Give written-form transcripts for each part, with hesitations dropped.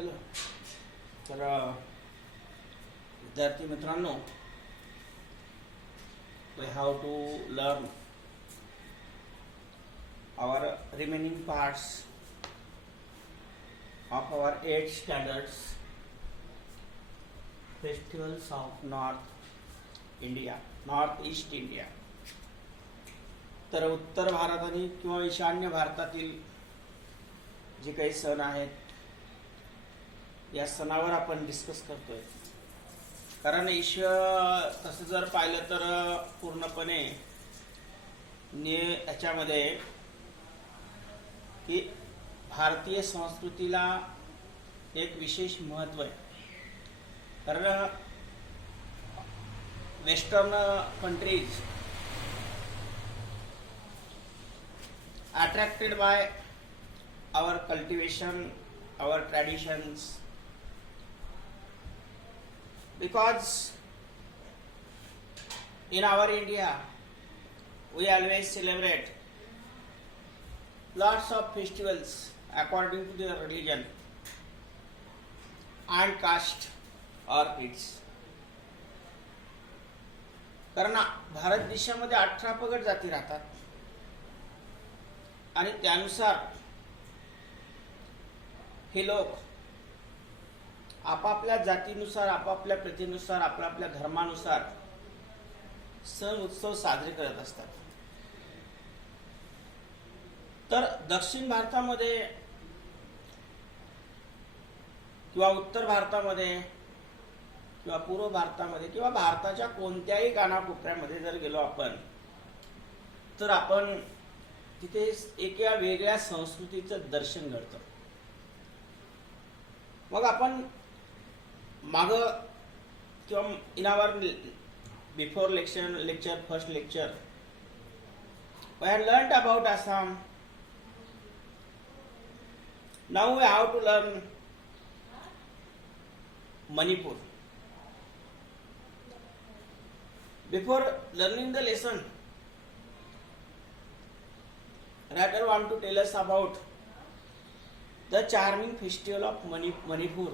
Hello. तर विद्यार्थी मित्रांनो, we have to learn our remaining parts of our 8 standards festivals of North East India. तर उत्तर भारत आणि किंवा ईशान्य भारतातील जे काही सण आहेत या सणावर आपण डिस्कस करतोय. कारण तसं जर पाहिलं तर पूर्णपणे याच्यामध्ये की भारतीय संस्कृतीला एक विशेष महत्त्व आहे. कारण western countries attracted by our cultivation, our traditions, because in our India we always celebrate lots of festivals according to their religion and caste or creeds. कारण भारत देशामध्ये 18 पगड जाती राहतात आणि त्यानुसार हे लोक आपापल्या जातीनुसार, आपापल्या प्रथेनुसार, आपापल्या धर्मानुसार सण उत्सव साजरे करत असतात. तर दक्षिण भारतामध्ये किंवा उत्तर भारतामध्ये किंवा पूर्व भारतामध्ये किंवा भारताच्या कोणत्याही कानाकोपऱ्यामध्ये जर गेलो आपण तर आपण तिथे एका वेगळ्या संस्कृतीचं दर्शन घडतं. मग आपण माग किंवा in hour before lecture first lecture we had learned about Assam. Now we have to learn Manipur. Before learning the lesson, writer want to tell us about the charming festival of Manipur,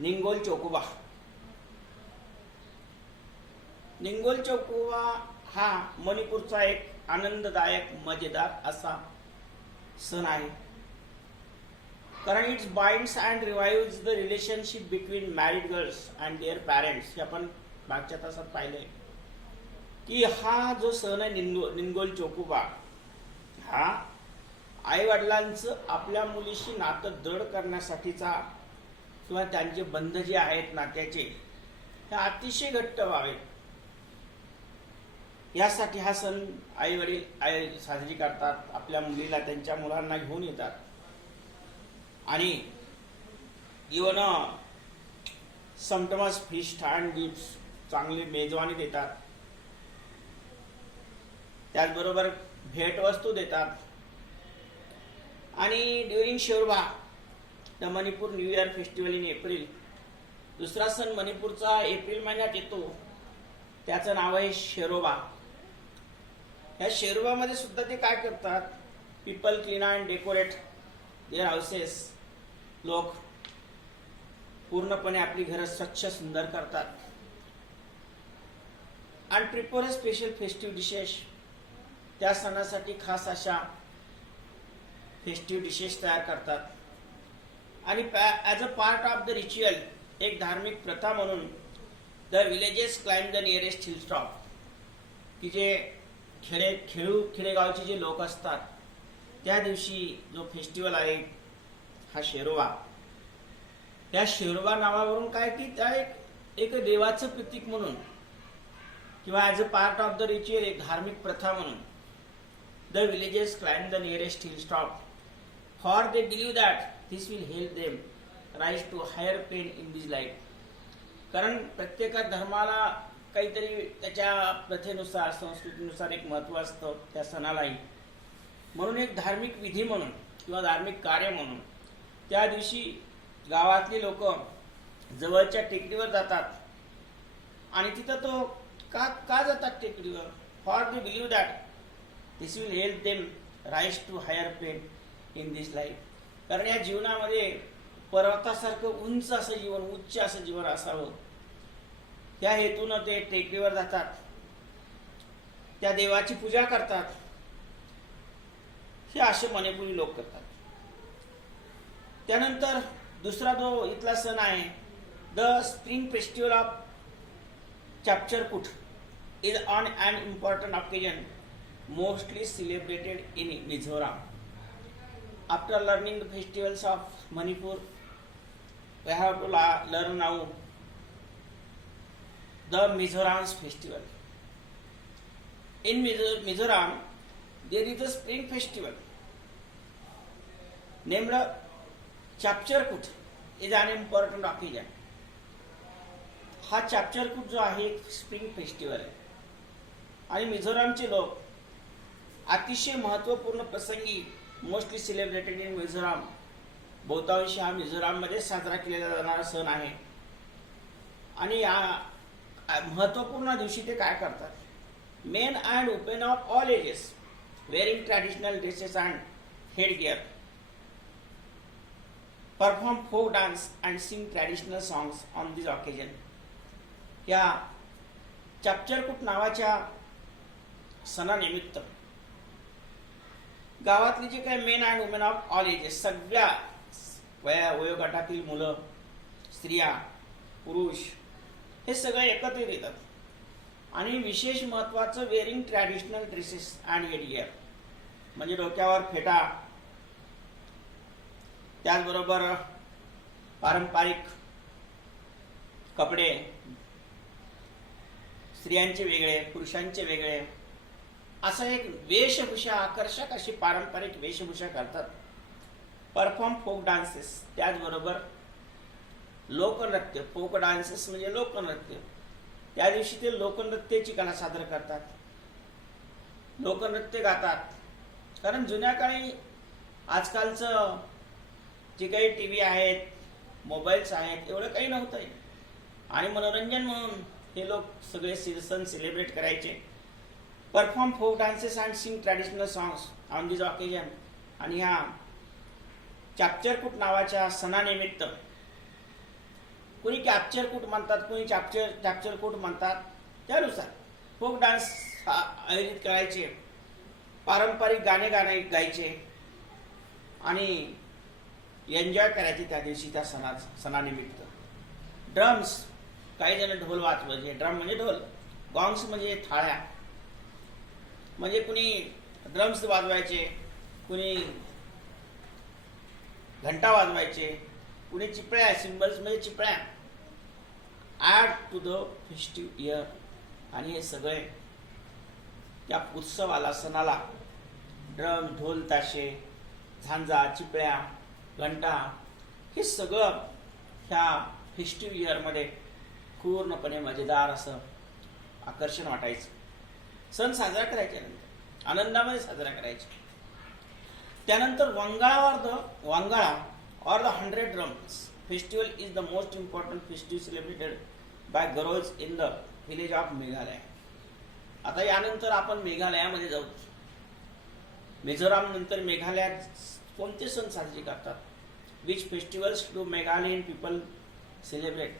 Ningol Chokuba. निंगोल चौकुबा हा मणिपूरचा एक आनंददायक मजेदार असा सण आहे. कारण it's binds and revives the relationship between married girls and there parents. हे आपण मागच्या तासात पाहिलंय की हा जो सण आहे निंगोल चौकुबा हा आई वडिलांचं आपल्या मुलीशी नातं दृढ करण्यासाठीचा किंवा त्यांचे बंध जे आहेत नात्याचे हे अतिशय घट्ट व्हावे यासाठी हा सण आई वडील साजरी करतात. आपल्या मुलीला त्यांच्या मुलांना घेऊन येतात आणि even sumptuous feast and gifts चांगली मेजवानी देतात. त्याचबरोबर भेटवस्तू देतात. आणि during Cheiraoba the Manipur new year festival in April, दुसरा सण मणिपूरचा एप्रिल महिन्यात येतो, त्याचं नाव आहे शेरोबा. या शेरोबामध्ये सुद्धा ते काय करतात, people clean and decorate their houses. लोक पूर्णपणे आपली घरं स्वच्छ सुंदर करतात and prepare special festive dishes. त्या सणासाठी खास अशा फेस्टिव्ह डिशेस तयार करतात. आणि as a part of the ritual, एक धार्मिक प्रथा म्हणून the villages climb the nearest hill top, की जे खेडेगावचे जे लोक असतात त्या दिवशी जो फेस्टिवल आहे हा शेरोबा. त्या शेरोबा नावावरून काय की त्या एक देवाचं प्रतीक म्हणून किंवा as a part of the ritual, एक धार्मिक प्रथा म्हणून the villages climb the nearest hill top for they believe that this will help them rise to higher plane in this life. कारण प्रत्येक धर्माला काहीतरी त्याच्या प्रथेनुसार, संस्कृतीनुसार एक महत्त्व असतं त्या सणालाही. म्हणून एक धार्मिक विधी म्हणून किंवा धार्मिक कार्य म्हणून त्या दिवशी गावातली लोक जवळच्या टेकडीवर जातात आणि तिथं तो का जातात टेकडीवर, for they believe that this will help them rise to higher plane in this life. कारण या जीवनामध्ये पर्वतासारखं उंच असं जीवन, उच्च असं जीवन असावं, त्या हेतूनं ते टेकडीवर जातात, त्या देवाची पूजा करतात. हे असे मणिपुरी लोक करतात. त्यानंतर दुसरा जो इथला सण आहे, the spring festival of Chapchar Kut is on an important occasion mostly celebrated in Mizoram. After learning the festivals of Manipur, we have to learn now the Mizoram's festival. In Mizoram, there is a spring festival named Chapchar Kut is an important occasion. हा चापचरकूट जो आहे एक spring festival आहे आणि मिझोरामचे लोक अतिशय महत्त्वपूर्ण प्रसंगी मोस्टली सेलिब्रेटेड इन मिझोराम, बहुतांशी हा मिझोराममध्ये साजरा केला जाणारा सण आहे. आणि या महत्त्वपूर्ण दिवशी ते काय करतात, men and women of all ages wearing traditional dresses and head gear perform folk dance and sing traditional songs on this occasion. या चापचरकूट नावाच्या सणानिमित्त गावातली जे काही men and women of all ages, सगळ्या वयोगटातील मुलं, स्त्रिया, पुरुष हे सगळे एकत्रित येतात आणि विशेष महत्त्वाचं wearing traditional dresses and head gear, म्हणजे डोक्यावर फेटा, त्याचबरोबर पारंपरिक कपडे, स्त्रियांचे वेगळे, पुरुषांचे वेगळे, असं एक वेशभूषा, आकर्षक अशी पारंपरिक वेशभूषा करतात. परफॉर्म फोक डान्सेस, त्याचबरोबर लोकनृत्य, फोक डान्सेस म्हणजे लोकनृत्य, त्या दिवशी ते लोकनृत्याची कला सादर करतात, लोकनृत्य गातात. कारण जुन्या काळी आजकालचं जे काही टी व्ही आहेत, मोबाईल्स आहेत, एवढं काही नव्हतं आणि मनोरंजन म्हणून हे लोक सगळे सण सेलिब्रेट करायचे. Perform folk dances and sing traditional songs on this occasion. आणि ह्या चापचरकूट नावाच्या सणानिमित्त कुणी कॅप्चरकूट म्हणतात, कुणी चापचरकूट म्हणतात, त्यानुसार फोक डान्स आयोजित करायचे, पारंपरिक गाणे गायचे आणि एन्जॉय करायचे त्या दिवशी, त्या सणानिमित्त. ड्रम्स, काही जण ढोल वाजवायचे, ड्रम म्हणजे ढोल, गॉंग्स म्हणजे थाळ्या, म्हणजे कुणी ड्रम्स वाजवायचे, कुणी घंटा वाजवायचे, कुणी चिपळ्या, सिम्बल्स म्हणजे चिपळ्या, add to the festive year. आणि हे सगळे त्या उत्सवाला, सणाला ड्रम, ढोल, ताशे, झांजा, चिपळ्या, घंटा हे सगळं ह्या फेस्टिव्ह इयरमध्ये पूर्णपणे मजेदार असं आकर्षण वाटायचं. सण साजरा करायचे, नंतर आनंदामध्ये साजरा करायचे. त्यानंतर Wangala or the 100 drums festival is the most important festive celebrated by Garos in the village of Meghalaya. आता यानंतर आपण मेघालयामध्ये जाऊ. मिझोराम नंतर मेघालयात कोणते सण साजरे करतात, which festivals do Meghalayan people celebrate.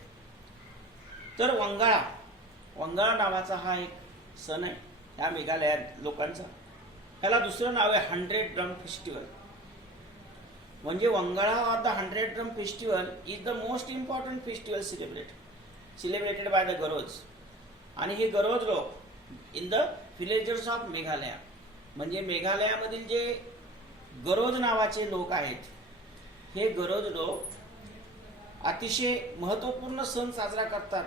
तर वंगाळा नावाचा हा एक सण आहे ह्या मेघालयात लोकांचा. ह्याला दुसरं नाव आहे 100 ड्रम फेस्टिवल. म्हणजे Wangala or the 100 drum festival is the most important festival celebrated by the Garos. आणि हे गरोज लोक in the villagers of Meghalaya, म्हणजे मेघालयामधील जे गरोज नावाचे लोक आहेत, हे गरोज लोक अतिशय महत्त्वपूर्ण सण साजरा करतात.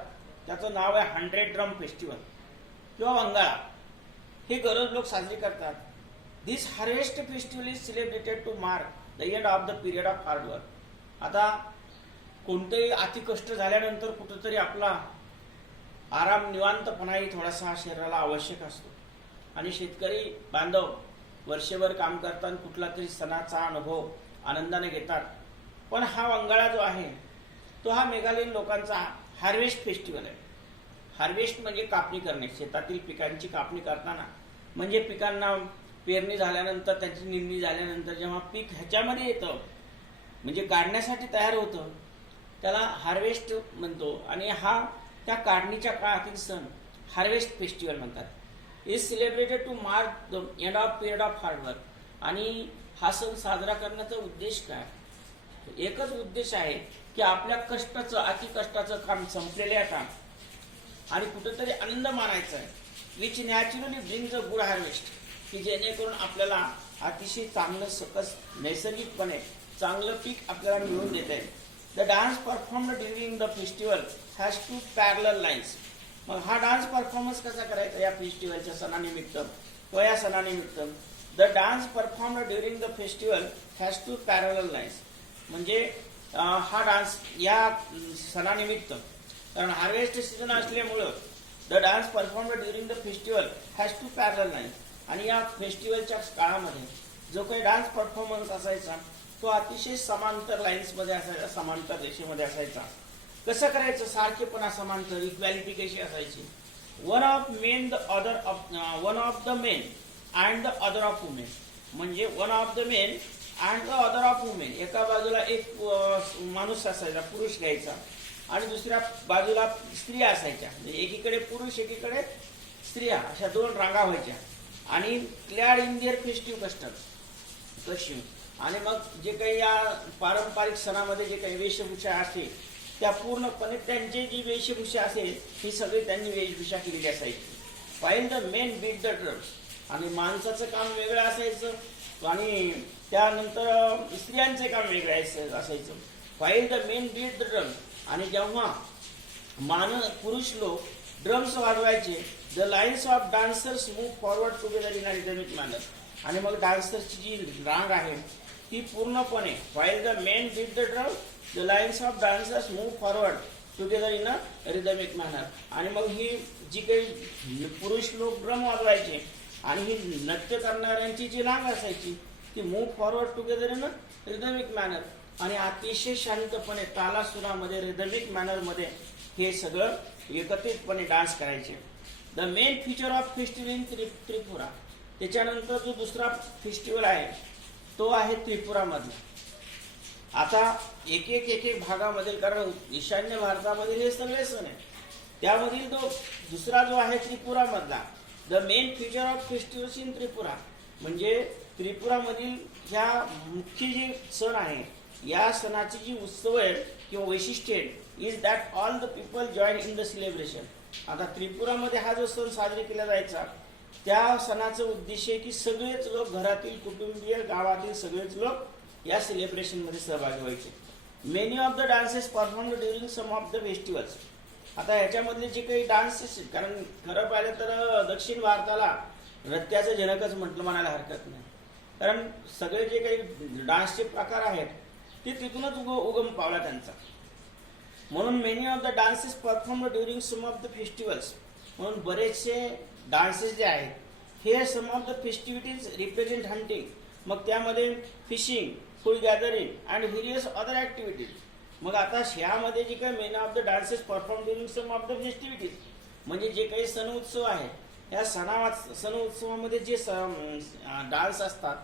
त्याचं नाव आहे 100 ड्रम फेस्टिवल किंवा वंगाळा. हे गरोज लोक साजरे करतात. This harvest festival is celebrated to mark the end of the period of hard work. आता कोणतेही अतिकष्ट झाल्यानंतर कुठंतरी आपला आराम, निवांतपणाही थोडासा शरीराला आवश्यक असतो आणि शेतकरी बांधव वर्षभर काम करताना कुठला तरी सणाचा अनुभव आनंदाने घेतात. पण हा वंगाळा जो आहे तो हा मेघालयन लोकांचा हार्वेस्ट फेस्टिवल आहे. हार्वेस्ट म्हणजे कापणी करणे, शेतातील पिकांची कापणी करताना, म्हणजे पिकांना पेरणी झाल्यानंतर, त्याची निंदणी झाल्यानंतर जेव्हा पीक ह्याच्यामध्ये येतं म्हणजे काढण्यासाठी तयार होतं त्याला हार्वेस्ट म्हणतो. आणि हा त्या काढणीच्या काळातील सण हार्वेस्ट फेस्टिवल म्हणतात. Is celebrated to mark the end of period of hard work. आणि हा सण साजरा करण्याचा उद्देश काय? एकच उद्देश आहे की आपल्या कष्टाचं अति कष्टाचं काम संपलेल्या काम आणि कुठेतरी आनंद मानायचा आहे. Which naturally brings a good harvest, की जेणेकरून आपल्याला अतिशय चांगलं सकस नैसर्गिकपणे चांगलं पीक आपल्याला मिळवून देत आहे. The dance performed during the festival has two parallel lines. मग हा डान्स परफॉर्मन्स कसा करायचा या फेस्टिवलच्या सणानिमित्त व या सणानिमित्त? The dance performed during the festival has two parallel lines. म्हणजे हा डान्स या सणानिमित्त, कारण हार्वेस्ट सीझन असल्यामुळं the dance performed during the festival has two parallel lines. आणि या फेस्टिवलच्या काळामध्ये जो काही डान्स परफॉर्मन्स असायचा तो अतिशय समांतर लाईन्समध्ये असायचा, समांतर रेषेमध्ये असायचा. कसं करायचं? सारखेपणा, समांतर, इक्वॅलिटी कशी असायची? One of the men and the other of women. म्हणजे one of the men and the other of women. एका बाजूला एक माणूस असायचा, पुरुष घ्यायचा, आणि दुसऱ्या बाजूला स्त्रिया असायच्या. म्हणजे एकीकडे पुरुष एकीकडे स्त्रिया, अशा दोन रांगा व्हायच्या. आणि क्लॅड इन दिअर फेस्टिव्ह कस्ट्यूम. आणि मग जे काही या पारंपरिक सणामध्ये जे काही वेशभूषा असते त्या पूर्णपणे त्यांची जी वेशभूषा असेल ही सगळी त्यांनी वेशभूषा केलेली असायची. While the men beat the drums. आणि माणसाचं काम वेगळं असायचं आणि त्यानंतर स्त्रियांचे काम वेगळं असायचं. While the men beat the drums. आणि जेव्हा पुरुष लोक ड्रम्स वाजवायचे, the lines of dancers move forward together in a rhythmic manner. आणि मग डान्सर्सची जी रांग आहे ती पूर्णपणे, while the men beat the drum, the lines of dancers move forward together in a rhythmic manner. आणि मग ही जी काही पुरुष लोक ड्रम वाजवायचे आणि ही नृत्य करणाऱ्यांची जी रांग असायची ती move forward together in a rhythmic manner. आणि अतिशय शांतपणे तालासुरामध्ये रिदमिक मॅनरमध्ये हे सगळं एकत्रितपणे डान्स करायचे. The main feature of festival in Tripura. त्याच्यानंतर जो दुसरा फेस्टिवल आहे तो आहे त्रिपुरामधला. आता एक एक भागामध्ये, कारण ईशान्य भारतामधील हे सगळे सण आहे, त्यामधील तो दुसरा जो आहे त्रिपुरामधला. The main feature of festivals in Tripura. म्हणजे त्रिपुरामधील ह्या मुख्य जे सण आहे या सणाची जी उत्सव आहे किंवा वैशिष्ट्य आहे is that all the people join in the celebration. आता त्रिपुरामध्ये हा जो सण साजरा केला जायचा त्या सणाचं उद्देश आहे की सगळेच लोक, घरातील कुटुंबीय, गावातील सगळेच लोक या सेलिब्रेशन मध्ये सहभागी व्हायचे. Many of the dances performed during some of the festivals. आता ह्याच्यामधले जे काही डान्सेस, कारण खरं पाहिलं तर दक्षिण भारताला नृत्याचं जनकच म्हटलं म्हणायला हरकत नाही, कारण सगळे जे काही डान्सचे प्रकार आहेत ते तिथूनच उगम पावला त्यांचा. म्हणून many of the dances performed during some of the festivals. म्हणून बरेचसे डान्सेस जे आहेत हे some of the festivities represent hunting. मग त्यामध्ये fishing, food gathering and various other activities. मग आता ह्यामध्ये जे काही main of the dances perform during some of the festivities म्हणजे जे काही सण उत्सव आहे या सण उत्सवामध्ये जे डान्स असतात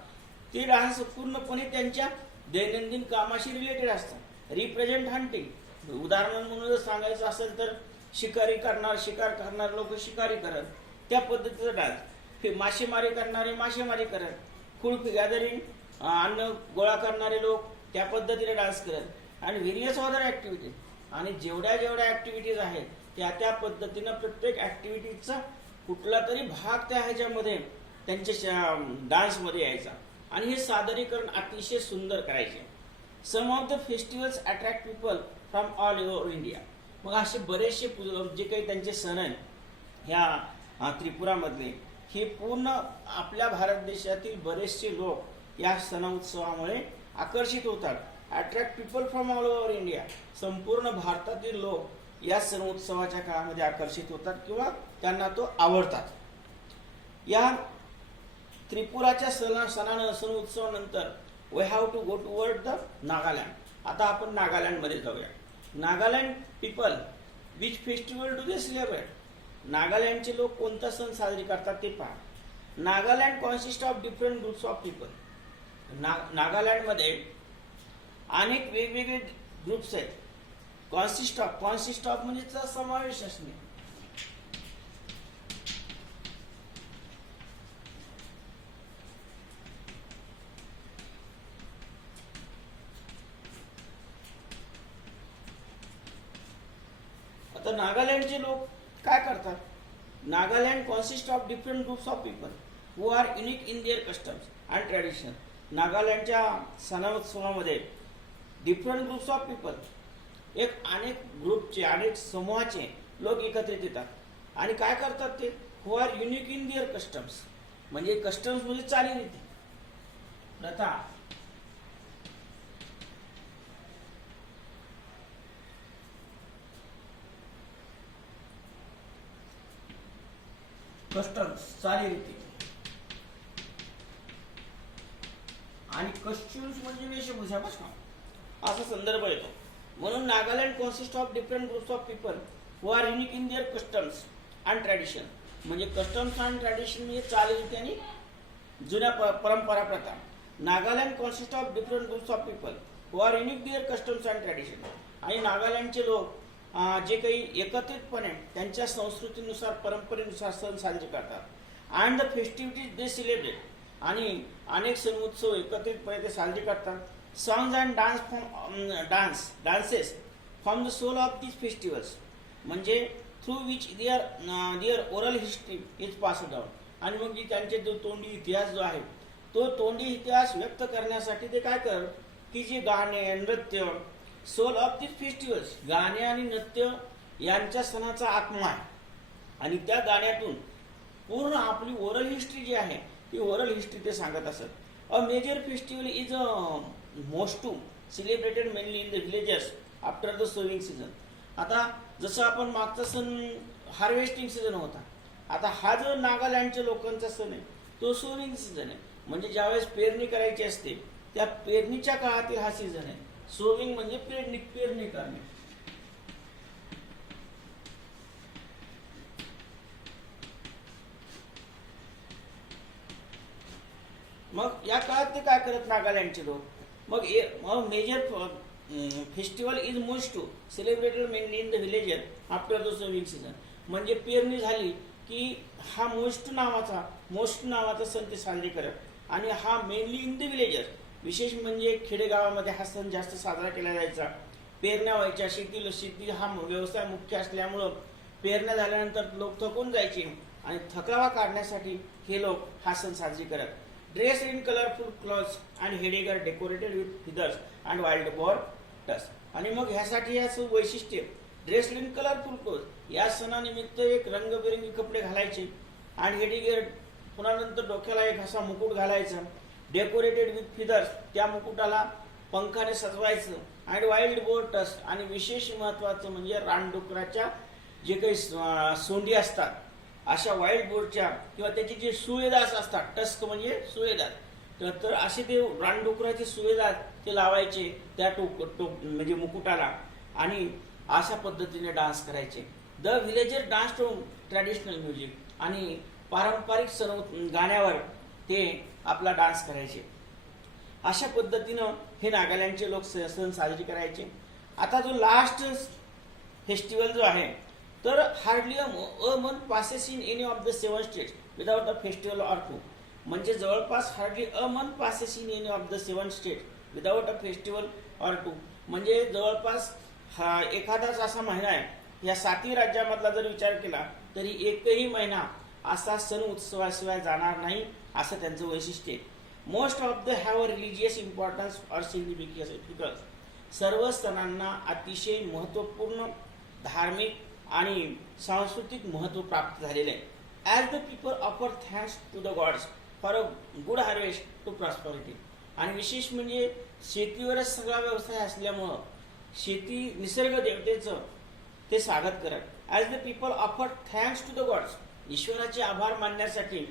ते डान्स पूर्णपणे त्यांच्या दैनंदिन कामाशी रिलेटेड असतात. Represent hunting. उदाहरण म्हणून जर सांगायचं असेल तर शिकार करणारे लोक शिकारी करत त्या पद्धतीचा डान्स. मासेमारी करणारे मासेमारी करत. फूड गॅदरिंग, अन्न गोळा करणारे लोक त्या पद्धतीने डान्स करत. आणि व्हेरियस अदर ॲक्टिव्हिटीज. आणि जेवढ्या ॲक्टिव्हिटीज आहेत त्या पद्धतीनं प्रत्येक ॲक्टिव्हिटीजचा कुठला तरी भाग त्या ह्याच्यामध्ये त्यांच्या डान्समध्ये यायचा आणि हे सादरीकरण अतिशय सुंदर करायचे. Some of the festivals attract people from all over India. मग असे बरेचसे जे काही त्यांचे सण आहेत ह्या त्रिपुरामधले हे पूर्ण आपल्या भारत देशातील बरेचसे लोक या सण उत्सवामुळे आकर्षित होतात. Attract people from all over India. संपूर्ण भारतातील लोक या सण उत्सवाच्या काळामध्ये आकर्षित होतात किंवा त्यांना तो आवडतात. या त्रिपुराच्या सण उत्सवानंतर we have to go toward the Nagaland. आता आपण नागालँडमध्ये जाऊया. Nagaland people which festival do they celebrate. नागालँडचे लोक कोणता सण साजरे करतात ते पहा. Nagaland consist of different groups of people. नागालँडमध्ये अनेक वेगवेगळे ग्रुप्स आहेत. कॉन्सिस्ट ऑफ म्हणजे त्याचा समावेश असणे. आता नागालँडचे लोक काय करतात? Nagaland consist of different groups of people who are unique in their customs and tradition. नागालँडच्या सणाउत्सवामध्ये डिफरंट ग्रुप्स ऑफ पीपल, अनेक ग्रुपचे, अनेक समूहाचे लोक एकत्रित येतात आणि काय करतात ते? Who are unique in their customs, म्हणजे कस्टम्स म्हणजे चालीरीती, प्रथा, कस्टम्स चालीरीती, आणि कस्ट्युम्स म्हणजे वेशभूषा असा संदर्भ येतो. म्हणून Nagaland consist of different groups of people who are unique in their customs and tradition, म्हणजे कस्टम्स अँड ट्रॅडिशन म्हणजे चालीरीती आणि जुन्या परंपरा प्रथा. Nagaland consist of different groups of people who are unique their customs and tradition, आणि नागालँडचे लोक जे काही एकत्रितपणे त्यांच्या संस्कृतीनुसार, परंपरेनुसार सण साजरे करतात. And the festivities they celebrate, आणि अनेक सण उत्सव एकत्रितपणे ते साजरे करतात. Songs and dances from the soul of these festivals, म्हणजे through which their oral history is passed down, आणि मग त्यांचे जो तोंडी इतिहास जो आहे तो तोंडी इतिहास व्यक्त करण्यासाठी ते काय करत की जे गाणे, नृत्य, सोल ऑफ दीज फेस्टिवल्स, गाणे आणि नृत्य यांच्या सणाचा आत्मा आहे, आणि त्या गाण्यातून पूर्ण आपली ओरल हिस्ट्री जी आहे ती ओरल हिस्ट्री ते सांगत असत. A major festival is most celebrated mainly in the villages after the sowing season. आता जसं आपण मागचा सण हार्वेस्टिंग सीझन होता, आता हा जो नागालँडच्या लोकांचा सण आहे तो सोविंग सीझन आहे, म्हणजे ज्यावेळेस पेरणी करायची असते त्या पेरणीच्या काळातील हा सीझन आहे. सोविंग म्हणजे पेरणी करणे. मग या काळात ते काय करत नागालँडचे लोक? मग major festival is most celebrated mainly in the village after the sowing season, म्हणजे पेरणी झाली की हा मोस्ट नावाचा सण ते साजरे करत, आणि हा मेनली इन द विलेजेस, विशेष म्हणजे खेडेगावामध्ये हा सण जास्त साजरा केला जायचा. पेरण्या व्हायच्या, शेती हा व्यवसाय मुख्य असल्यामुळं पेरण्या झाल्यानंतर लोक थकून जायचे आणि थकावा काढण्यासाठी हे लोक हा सण साजरी करत. Dress in colourful clothes and heading are decorated with feathers and wild boar dust, आणि मग ह्यासाठी याचं वैशिष्ट्य ड्रेस इन कलरफुल क्लोथ, या सणानिमित्त एक रंगबिरंगी कपडे घालायचे, आणि हेडिंग पुन्हा नंतर डोक्याला एक असा मुकुट घालायचा, डेकोरेटेड विथ फिदर्स, त्या मुकुटाला पंखाने सजवायचं, आणि वाईल्ड बोर टस्ट, आणि विशेष महत्वाचं म्हणजे रानडुकराच्या जे काही सोंडी असतात अशा वाईल्ड बोरच्या किंवा त्याचे जे सुवेदास असतात, टस्क म्हणजे सुवेदास, तर असे ते रानडुकराचे सुवेदास ते लावायचे त्या म्हणजे मुकुटाला, आणि अशा पद्धतीने डान्स करायचे. The villager dance to traditional music, आणि पारंपरिक सण गाण्यावर ते आपला डान्स करायचे. अशा पद्धतीनं हे नागालँडचे लोक सण साजरे करायचे. आता जो लास्ट फेस्टिवल जो आहे, तर hardly a month passes in any of the 7 states without a festival or two, म्हणजे जवळपास hardly a month passes in any of the 7 states without a festival or two, म्हणजे जवळपास हा एखादाच असा महिना आहे या 7 राज्यामधला जर विचार केला तरी एकही महिना असा सण उत्सवाशिवाय जाणार नाही, असं त्यांचं वैशिष्ट्य आहे. Most of the have a religious importance or significance, सर्व सणांना अतिशय महत्त्वपूर्ण धार्मिक आणि सांस्कृतिक महत्त्व प्राप्त झालेले आहे. As the people offer thanks to the gods for a good harvest to prosperity, आणि विशेष म्हणजे शेतीवरच सगळा व्यवसाय असल्यामुळं शेती निसर्ग देवतेचं ते स्वागत करत. As the people offer thanks to the gods, ईश्वराचे आभार मानण्यासाठी,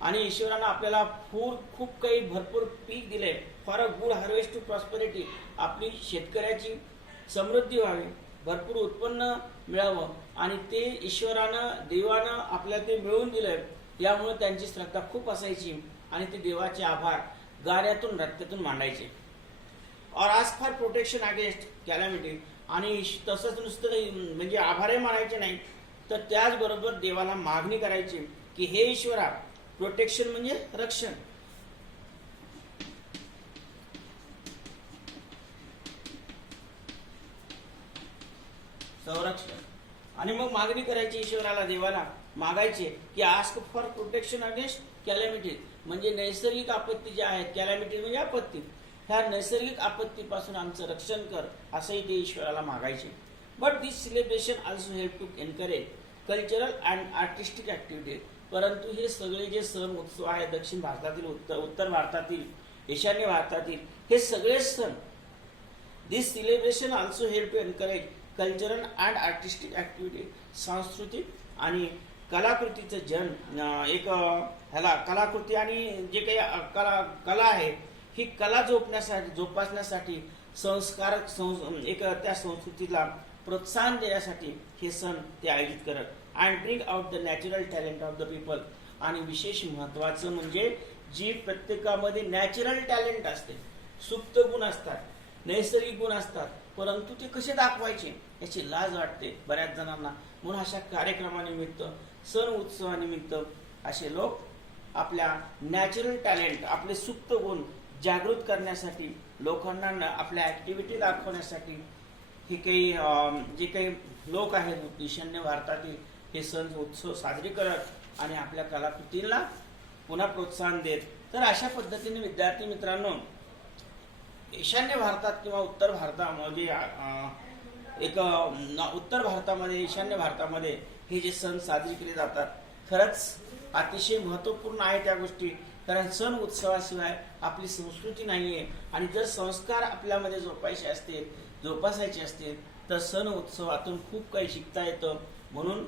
आणि ईश्वरानं आपल्याला खूप काही भरपूर पीक दिले. For a good harvest to prosperity, आपली शेतकऱ्याची समृद्धी व्हावी, भरपूर उत्पन्न मिळावं, आणि ते ईश्वरानं देवानं आपल्याला ते मिळवून दिलंय, यामुळे त्यांची श्रद्धा खूप असायची, आणि ते देवाचे आभार गाण्यातून नृत्यातून मांडायचे. और ask for protection against calamity. आणि तसंच नुसतं म्हणजे आभारी मानायचे नाही, तर त्याचबरोबर देवाला मागणी करायची की हे ईश्वरा, प्रोटेक्शन म्हणजे रक्षण, संरक्षण. आणि मग मागणी करायची ईश्वराला, देवाला मागायचे की ask for protection against calamity, म्हणजे नैसर्गिक आपत्ती ज्या आहेत, कॅलॅमिटी म्हणजे आपत्ती, ह्या नैसर्गिक आपत्तीपासून आमचं रक्षण कर, असंही ते ईश्वराला मागायचे. But this celebration also help to encourage cultural and artistic activity. परंतु हे सगळे जे सण उत्सव आहेत दक्षिण भारतातील, उत्तर भारतातील, ईशान्य भारतातील हे सगळे सण, this celebration also help to encourage cultural and artistic activity, सांस्कृतिक आणि कलाकृतीचं एक ह्याला कलाकृती आणि जे काही कला आहे, ही कला जोपासण्यासाठी एक त्या संस्कृतीला प्रोत्साहन देण्यासाठी हे सण ते आयोजित करत. And bring out the natural talent of the people. आणि विशेष महत्वाचं म्हणजे जी प्रत्येकामध्ये नॅचरल टॅलेंट असते, सुप्त गुण असतात, नैसर्गिक गुण असतात, परंतु ते कसे दाखवायचे याची लाज वाटते बऱ्याच जणांना. म्हणून अशा कार्यक्रमानिमित्त, सण उत्सवानिमित्त असे लोक आपल्या नॅचरल टॅलेंट, आपले सुप्त गुण जागृत करण्यासाठी, लोकांना आपल्या ऍक्टिव्हिटी दाखवण्यासाठी हे काही जे काही लोक आहेत ईशान्य भारतातील, हे सण उत्सव साजरे करत आणि आपल्या कलाकृतीला पुन्हा प्रोत्साहन देत. तर अशा पद्धतीने विद्यार्थी मित्रांनो, ईशान्य भारतात किंवा उत्तर भारतामध्ये उत्तर भारतामध्ये, ईशान्य भारतामध्ये हे जे सण साजरे केले जातात, खरंच अतिशय महत्त्वपूर्ण आहे त्या गोष्टी. कारण सण उत्सवाशिवाय आपली संस्कृती नाहीये. आणि जर संस्कार आपल्यामध्ये जोपासायचे असतील तर सण उत्सवातून खूप काही शिकता येतं. म्हणून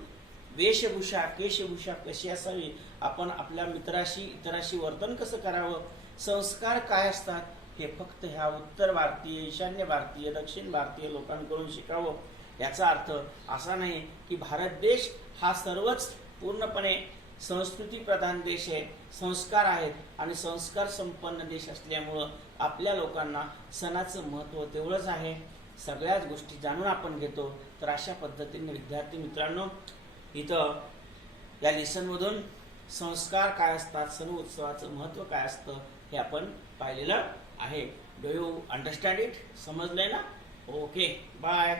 वेशभूषा, केशभूषा कशी असावी, आपण आपल्या मित्राशी, इतराशी वर्तन कसं करावं, संस्कार काय असतात, हे फक्त ह्या उत्तर भारतीय, ईशान्य भारतीय, दक्षिण भारतीय लोकांकडून शिकावं. याचा अर्थ असा नाही की भारत देश हा सर्वच पूर्णपणे संस्कृती प्रधान देश आहे, संस्कार आहेत आणि संस्कार संपन्न देश असल्यामुळं आपल्या लोकांना सणाचं महत्त्व तेवढंच आहे. सगळ्याच गोष्टी जाणून आपण घेतो. तर अशा पद्धतीने विद्यार्थी मित्रांनो, इथं या लेसनमधून संस्कार काय असतात, सण उत्सवाचं महत्त्व काय असतं हे आपण पाहिलेलं आहे. Do you understand it? समजलंय ना? Okay, bye.